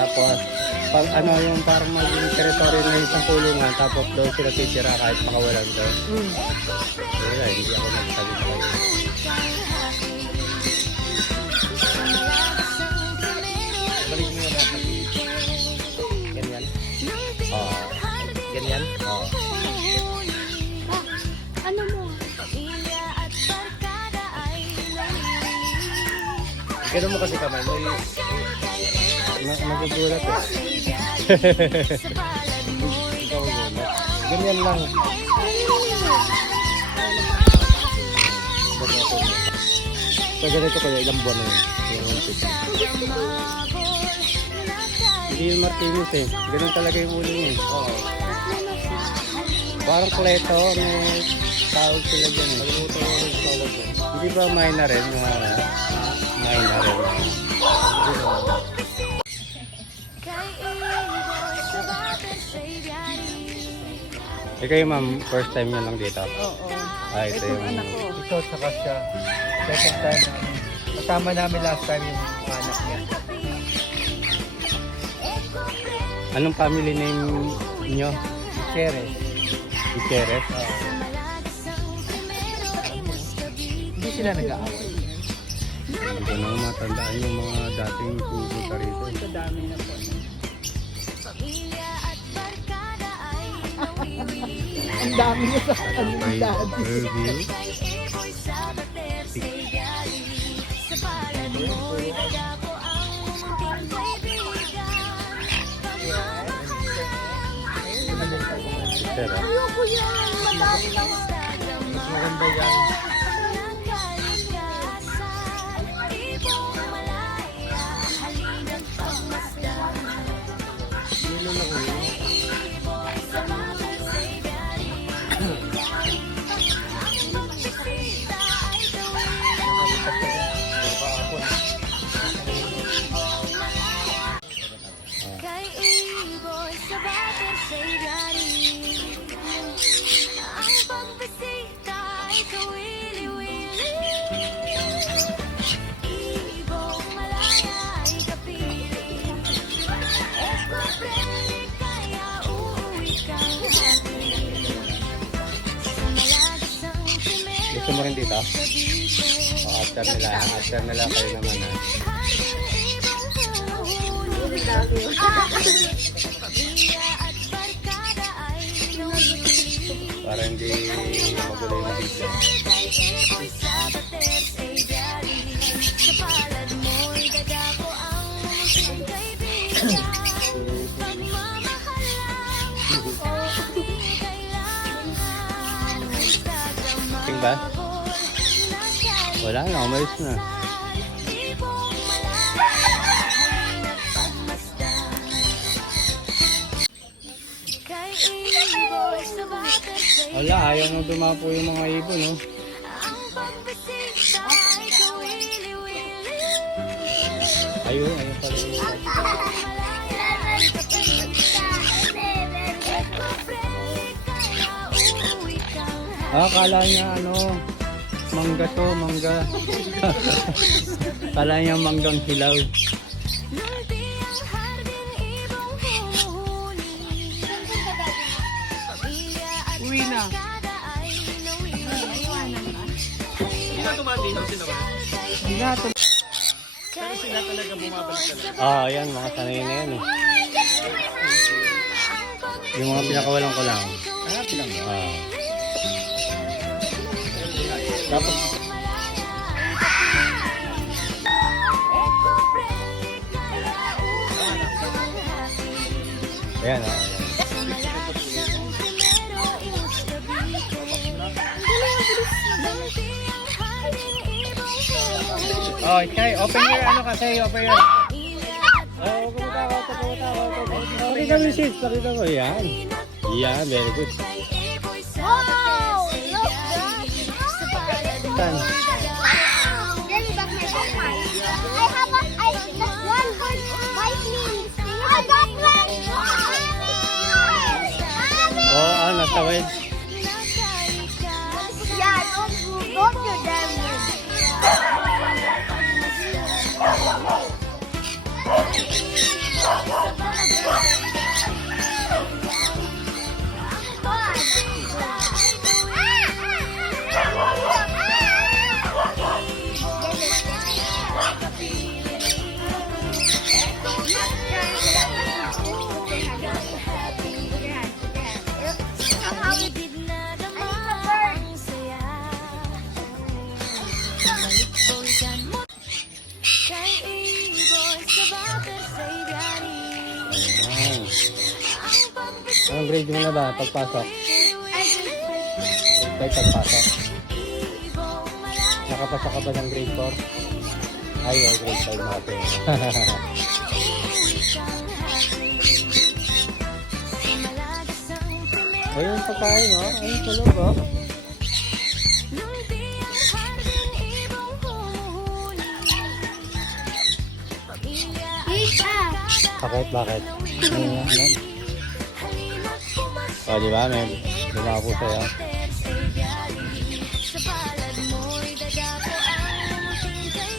Tapos, pag ano yung parang maging teritoryo na isang kulungan, tapos doon sila titira kahit makawalan doon. Wala, hindi ako nagsabi na kayo. Balik mo yung dapat. Ganyan? Oo. Ganyan? Oo. Ano mo? Ganun mo kasi kamay. Magugulat eh. Ikaw gulat. Ganyan lang. So ganito kayo, ilang buwan na yun. Hindi yung Martinez eh. Ganun talaga yung ulo niya. Oo. Parang kleto, may tawag sila dyan eh. Hindi ba minor rin? Minor rin. Eh kayo ma'am, first time nyo lang dito? Oo. Ah, ito yung anak ko. Ito, saka siya. Second time namin. Kasama namin last time yung anak niya. Anong family name nyo? Cheres. Gutierrez? Hindi sila nag-aaway. Hindi ko nang matandaan yung mga dating pupunta rito. Sa dami na po. Ang dami niya sa kanila. Review. Sarap. Ayoko yan. Madami lang. Mas maganda yan. Gusto mo rin dito? O, after nila kayo naman ha. Para hindi magulo yung video. Ba? Wala na, umalis na. Wala, ayaw nang dumapo yung mga ibon, no? Ayun pala yung akala niya mangga to, mangga. Akala niya manggang hilaw. Uwi na. Hindi na tumatino sila ba? Hindi na. Pero sila talaga bumabalik talaga. Ah, yan, mga sanay na yan eh. Yung mga pinakawalan ko lang. Ah, bilang ba? Tapos, ayan o. Oh, Chay, open your kasi, open your... Oh, pakita mo yung seeds, pakita mo. Yan. Yan, very good. Wow! Look, Tan. Then back my phone. I have one horse bite me. I got one. Oh, natawid. Yeah, don't do them. grade mo na ba pagpasok? Ay, Grade 5 pagpasok. Nakapasa ka ba ng grade 4? Ay, oh, grade 5 natin. Ayun, pagkain, oh. Ayun, sa loob, oh. Tita. Bakit? Ano? O, di ba? May dumako sa'yo.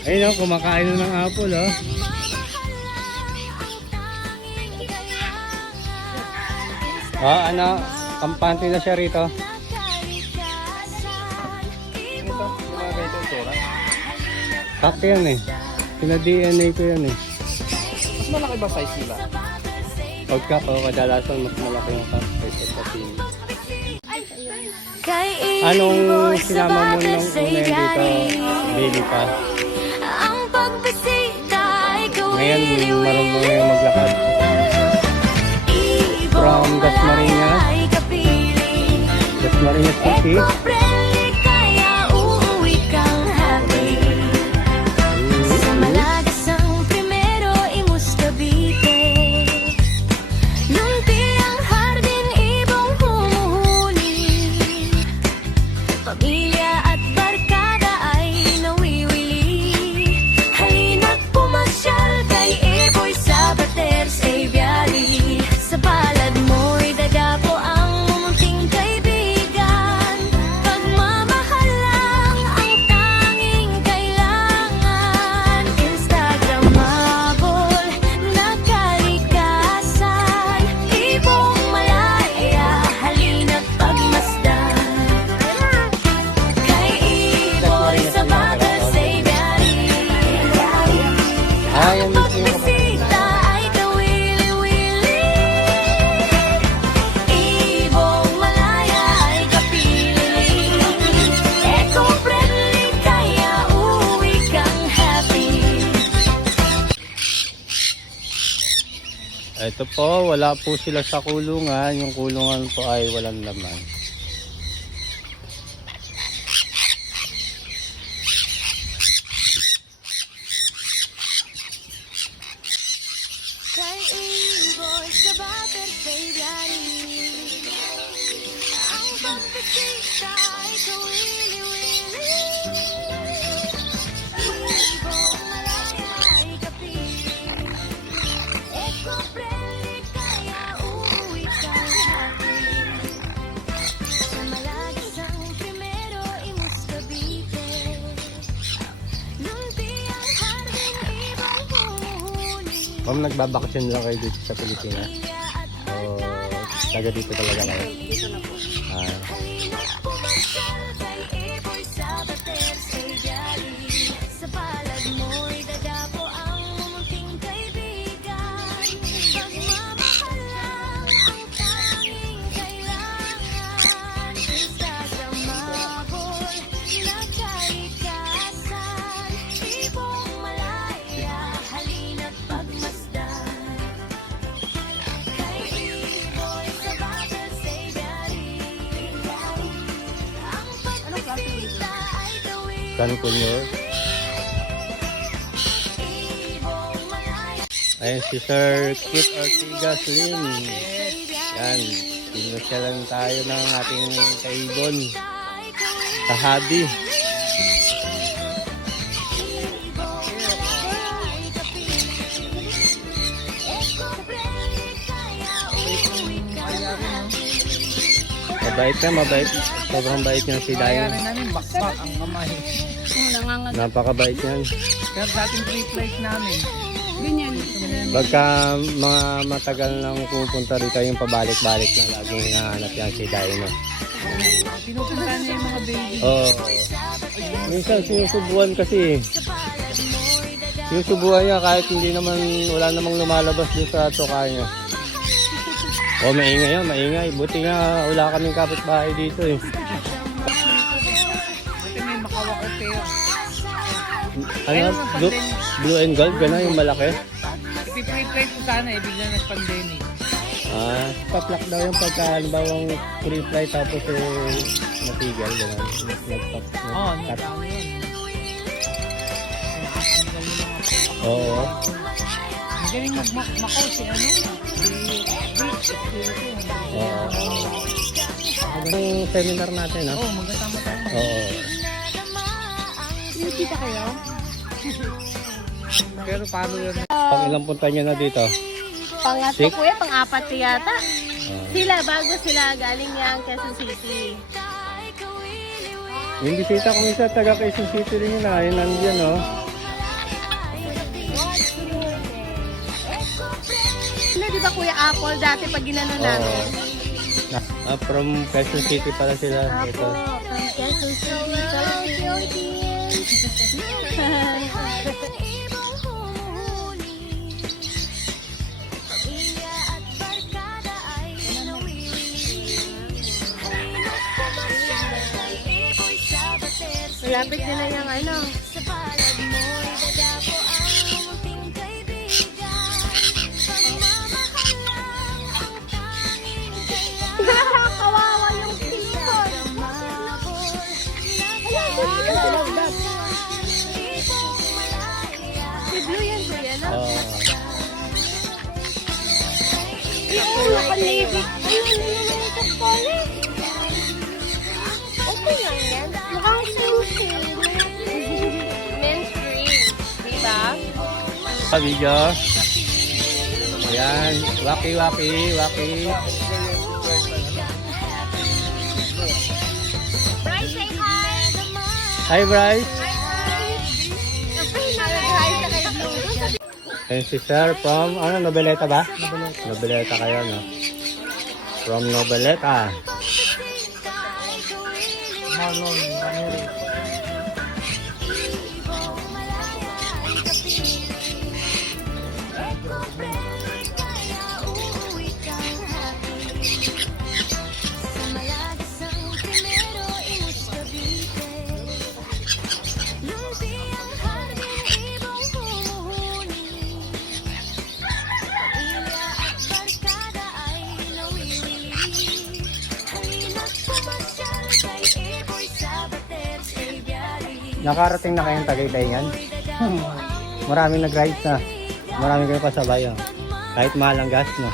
Ayun, oh. Kumakain na ng apple, oh. Ano? Kampante na siya rito. Ito, mga ganito itsura. Sakto yan eh. Pina-DNA ko yan eh. Mas malaki ba size nila? Pagka po, kadalasan mas malaki yung cup size at pati. Anong sinama mo nung una yun dito? Baby pa. Ngayon, marunong na yung maglakad. From Dasmariñas. Dasmariñas City. Pamilya at barkada ay nawiwili. Halina't pumasyal kay Eboy sa Bater's Aviary. Sa palad mo'y dadapo ang munting kaibigan. Pagmamahal lang ang tanging kailangan. Instagramable na kalikasan. Ibong malaya, halina't pagmasdan. Kay Eboy sa Bater's Aviary. Yan mismo yung kapatid. Pagbisita ay kawili-wili. Ibong malaya ay kapiling. Eco-friendly kaya uuwi kang happy. Ito po, wala po sila sa kulungan. Yung kulungan po ay walang laman. Kay Eboy sa Bater's Aviary. Ang pagbisita ay kawili-wili. Ibong malaya ay kapiling. Eco-friendly kaya uuwi kang happy. Sa Malagasang primero imus Cavite. Lumpiang hardin ibang humuhuli. Kung nagbabakasyon lang kayo dito sa Pilipinas. O taga dito talaga kayo. Dito na po. Ah, Pumasyal kay Eboy sa Bater's Aviary. Sa palad mo'y dadapo ang munting kaibigan. Pagmamahal lang ang tanging kailangan. Instagramable na kalikasan. Ibong malaya, halina't pagmasdan. Kay Eboy sa Bater's Aviary. Ang pagbisita ay gawin. Cancun yun. Ibong malaya. Ayun si Sir Kit Ortigas Lim. Yan. Pinasyalan tayo ng ating kaibon. Sa Habi. Mabait na, mabait. Sobrang bait niya si Kaya Dayan. rin namin, bakbak ang kamay. Nangangagat. Napakabait niyan. Kaya dating pre-flight namin. Ganyan. Pagka mga matagal nang pupunta rito yung pabalik-balik na laging hinahanap yan si Dayan. Pinupunta niya yung mga baby. Oo. Minsan sinusubuan kasi. Sinusubuan niya kahit hindi naman, wala namang lumalabas doon sa tuka niya. O maingay yan, maingay. Buti nga wala kaming kapitbahay dito eh. Buti may makawakote. Ano? Blue and gold, gano'n yung malaki. Ipi-pre-flight ko sana eh, bigla nag-pandemic. Pa-plak daw yung pagka halimbawang free fly tapos natigil. Gano'n. Oo, Nag-cut. nadami yun. Oo. Ang galing mag-Macau si ano? Oo. Ang seminar natin, ha? Oo, magkasama tayo. Oo. Kita kayo? Pero paano yun? Pang ilang punta nyo na dito? Pangatlo Six? po pang-apat yata. Ah. Sila, bago sila galing yung Quezon City. Yung bisita ko isa, taga Quezon City rin yun, ha? Yun nandiyan, oh. Sila, di ba Kuya Apple, dati pag ginano namin? From Quezon City pala sila. Ito. From Quezon City. Malapit nila yung ano. Kawawa yung people. Si Blue yan, Kuya, no? Oo. Yung naka-navy. Ayun, nililikat ko ulit. Okay lang yan. Mukhang swimsuit. Men's green. Diba? Video. Ayan. Waki. Bryce, say hi. Hi, Bryce. Kapag nag-hi sa kay Blue. And si Sir from, Nobeleta ba? Nobeleta kayo, no? From Nobeleta. Marlon, Maneri. Nakarating na kayong Tagaytay yan? Maraming nag-ride na. Maraming kayo pasabay, oh. Kahit mahal ang gas, no?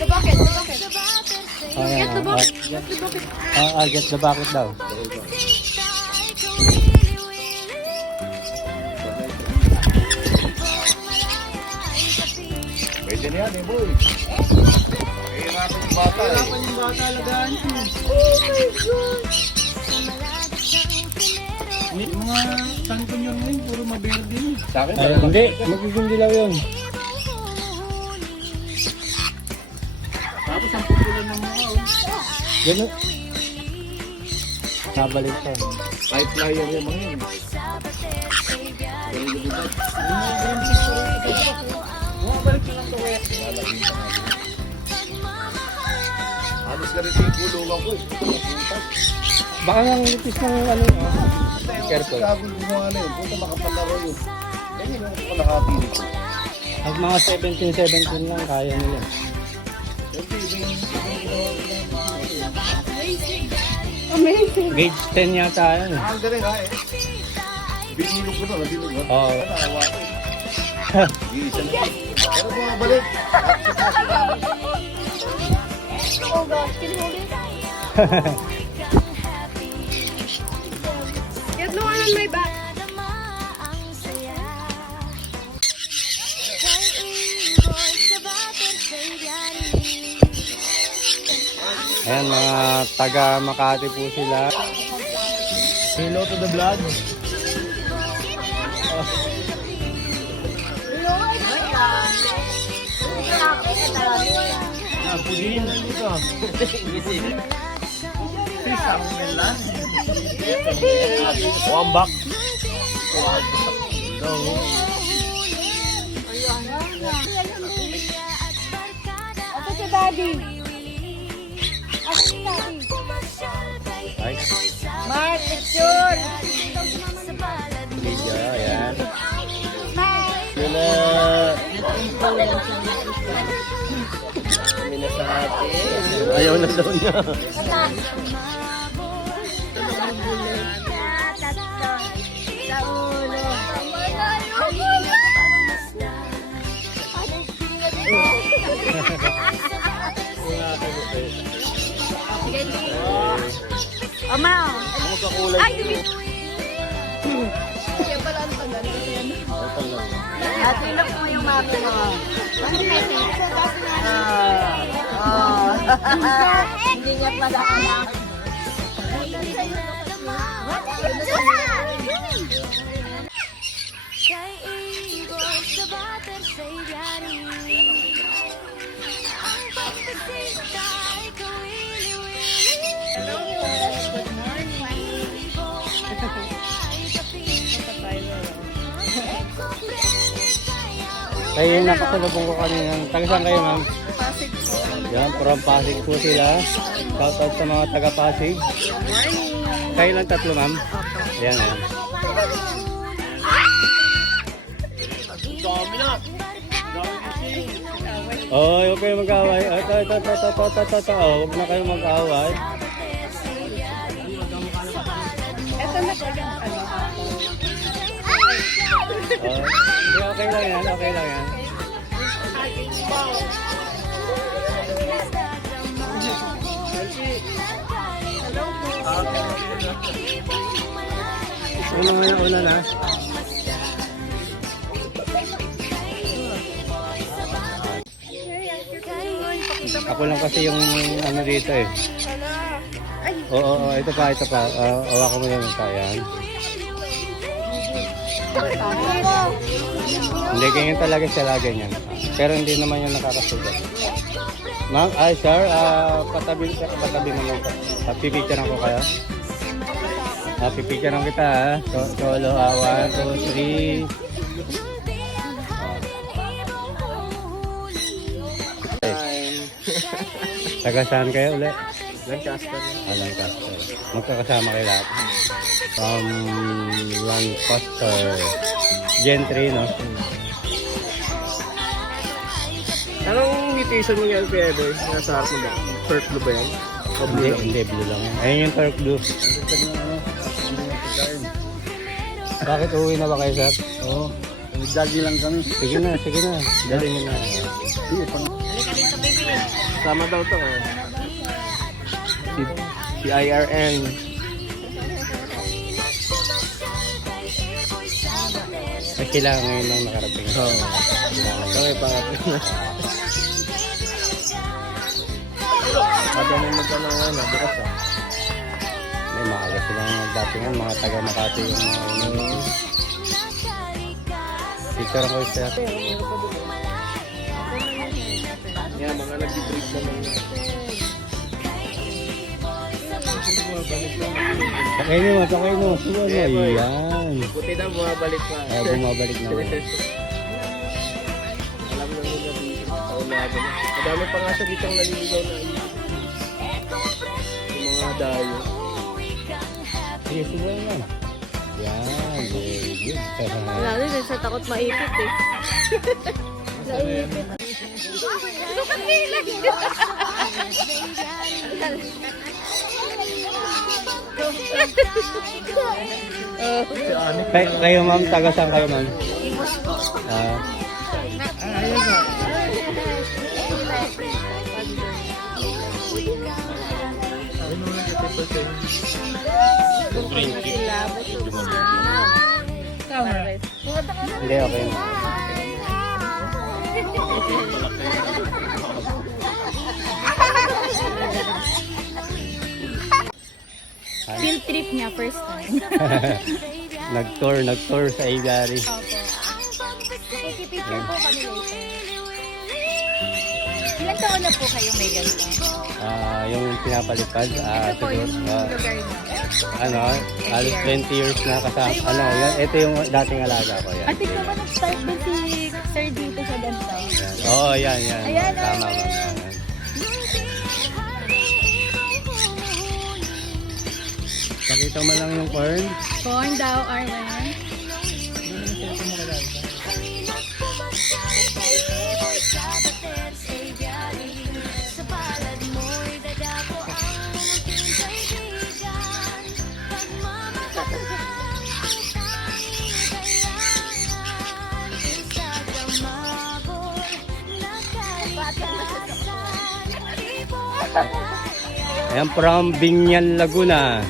The bucket. Oh, yan, Get the oh. bucket. Get the bucket. Get the bucket daw. Pwede na yan, boy. Hihirapan yung bata, Hirapan yung bata alagaan. Yung mga tangkon yun ngayon, puro maberde yun. Sa akin, Ay, hindi. Magiging dilaw yun. Tapos ang pupulan ng mga Ganun. Nabalik ko. high flyer yung mga yun. Halos ka rin yung kulungan ko. Baka nang nipis ng careful. Sabi ko mga ano yun, punta makapalaro yun. Ganyan yung kalahati nito. Pag mga 17 lang, kaya nila. Amazing. Gauge 10 yata yun. Ang galing ha eh. Binilog ko na, nabilog ha. Oo. Isa na. Pero bumabalik. Oh gosh, can you hold it? Get no one on my back. Ayan, mga taga Makati po sila. Hello to the vlog. pudin dito. One back. Ito si Daddy. picture. Video, ayan. Sila. Kami na sa atin. Ayaw na daw niya. Sa ulo. Ama. Ano ka kulay? Ay, kaya pala ang tagal. At ilok mo yung mapa mo. Hindi niya pala alam. Kay ibon sa bater sa ibyari. Ang pagbisita ay kawili-wili. Good morning. Kayo yung nakasalubong ko kanina. Taga saan kayo, ma'am? Pasig po. Yan, from Pasig po sila. Shout out sa mga taga Pasig. Morning. Kayo lang tatlo, ma'am? Ayan, ayan. Oh, huwag kayo mag-away. Ito. Huwag na kayo mag-away. Ito na talagang ano. Oh, hindi, okay lang yan. Okay lang yan. Una na. Ako lang kasi yung ano dito eh. Oo, ito pa. Hawakan mo yung yan. Hindi, ganyan talaga siya lagi niyan. Pero hindi naman yung nakakasugat. Ma'am, sir, patabi naman po. Pipicturean ko kayo. Pipicturean kita ha. Solo, 1, 2, 3. Taga saan kayo ulit? Lancaster. Lancaster. Magkakasama kayo lahat. From Lancaster. Gen 3, no? Anong mutation mo yan, Pedro? Nasa harap mo ba? Perk blue ba yan? O blue lang? Hindi, blue lang yan. Ayun yung Turk Blue. Bakit uwi na ba kayo, sir? Oo. Nagdagi lang kami. Sige na. Dali nyo na. Sama daw to. Si IRN. Kasi lang ngayon lang nakarating. Oo. Kami pangatlo na. Sabi mo magkano ano, bukas ah. May maaga silang nagdatingan, mga taga Makati yung mga picture ko siya. Yan, mga nag-debrief naman. Sakay mo. Sige mo. Ayan. Buti na bumabalik pa. Bumabalik na. Alam na nila dito. Taunado na. Madami pa nga siya dito ang naliligaw na yung mga dayo. Sige, sige na. Yan. Very good. Wala rin, sa takot maipit eh. Kayo ma'am, taga saan kayo ma'am? Hindi, okay. Field trip niya, first time. Nag-tour sa Igari. Picture po kami later. Ilan taon na po kayo may ganito? Yung pinapalipad, Ito po yung siguro, lugar niyo. halos 20 years na kasama. Ito yung dating alaga ko yan. At ikaw ba nag-start din si Sir dito sa ganito? Oo, yan. Ayan, Tama okay. ma'am. Pakita mo lang yung corn. Corn daw, Arwen. Ayan, from Binyan, Laguna.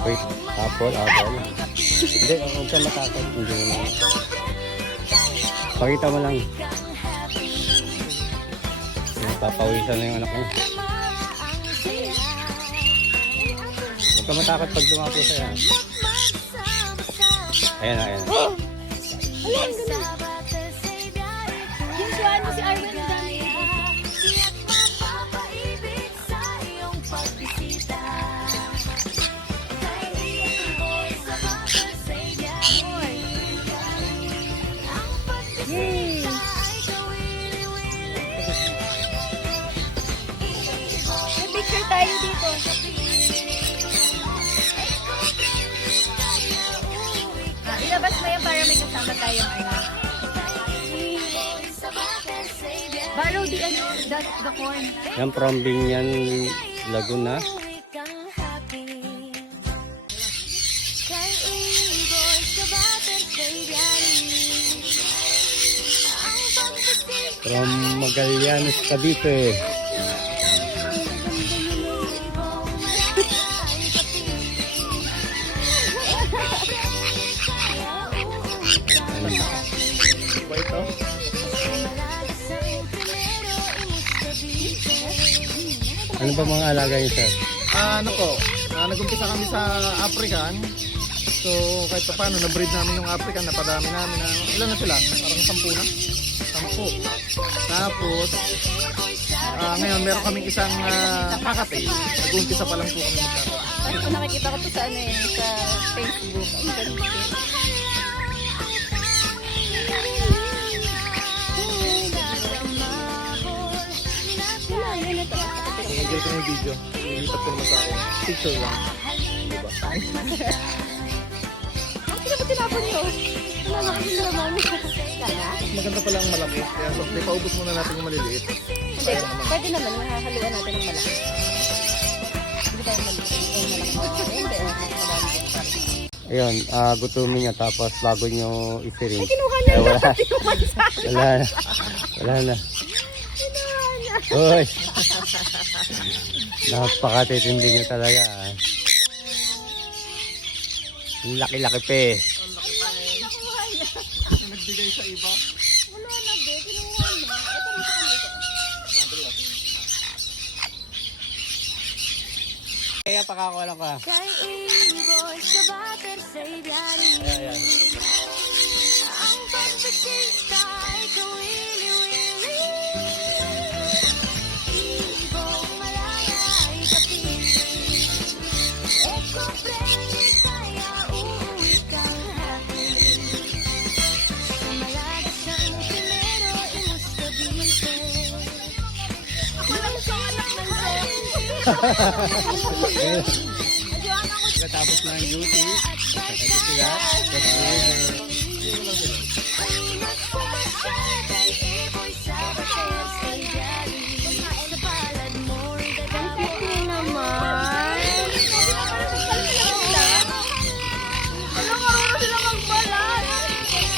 Wait, apple. Hindi, huwag ka matakot. Hindi naman. Pakita mo lang. Papawisan na yung anak mo. Huwag ka matakot pag dumapo sa'yo. Ayan. Yung suwan mo si Arwen ang dami. Yay! May picture tayo dito. Ilabas mo yan para may kasama tayong ano. Borrow the corn. Ayan, from Binyan, Laguna. From Magallanes, Cavite. Ano ba mga alaga niyo, sir? Ano po, nag-umpisa kami sa African. So kahit pa paano, na-breed namin yung African, napadami namin na, ilan na sila? Parang 10 na? 10. Tapos, ngayon meron kaming isang kakate. Nag-umpisa pa lang po kami magkakate. Tapos nakikita ko to sa ano eh, sa Facebook. Ang ganda. Nag-get ko yung video. Nilipat ko naman sa akin. Picture lang. Diba? Sino ba tinapon nyo? Wala na kasi nila mami. Kaya? Maganda pala ang malaki. Kaya so, paubos muna natin yung maliliit. Sayang naman. Pwede naman, mahahaluan natin ng malaki. Hindi tayo malaki. Hindi, Ayun, gutumin niya tapos bago niyo isirin. kinuha niya Wala. na. Wala na. Hoy! Napakatitindi niyo talaga. Laki-laki pe. Nagbigay sa iba. Wala na, be. Kinuha niya. Ito na sa kanito. Kaya pakakuha ka. Ayan. Pagkatapos ng duty, ito sila.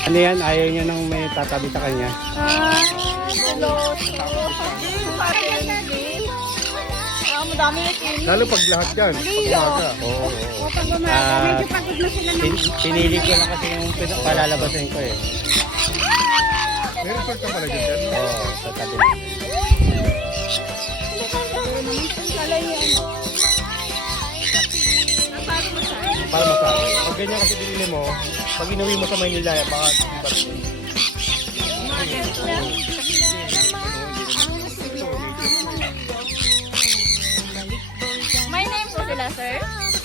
Ano yan? Ayaw niya nang may tatabi sa kanya. Madami na kinis. Lalo pag lahat yan. Pag umaga. Oo. Pag umaga, medyo pagod na sila ng Pinili ko lang kasi yung palalabasin ko eh. May resort ka pala dyan. Oo, sa tabi. Para masabi. Pag ganyan kasi binili mo, pag inuwi mo sa Maynila, baka May name po sila, sir?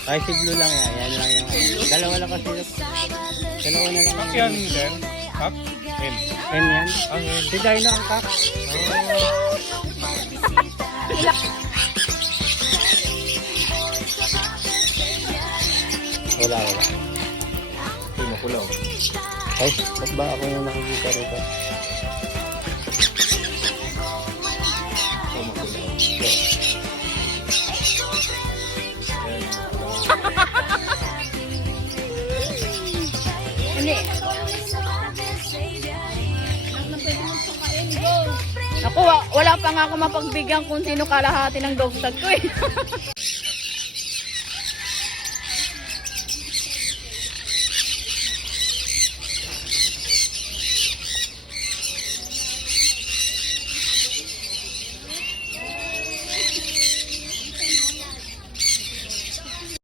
Ay, si Blue lang yan. Yan lang yung dalawa lang kasi. Dalawa na lang. Kak yan din. Kak? Hen. Hen yan. Ang hen. Si Dino ang kak. Wala. Ito yung makulaw. Ay, ba't ba ako yung nakikita rito? Ito makulaw. Hindi. Naku, wala pa nga ako mapagbigyan kung sino kalahati ng dog tag ko eh.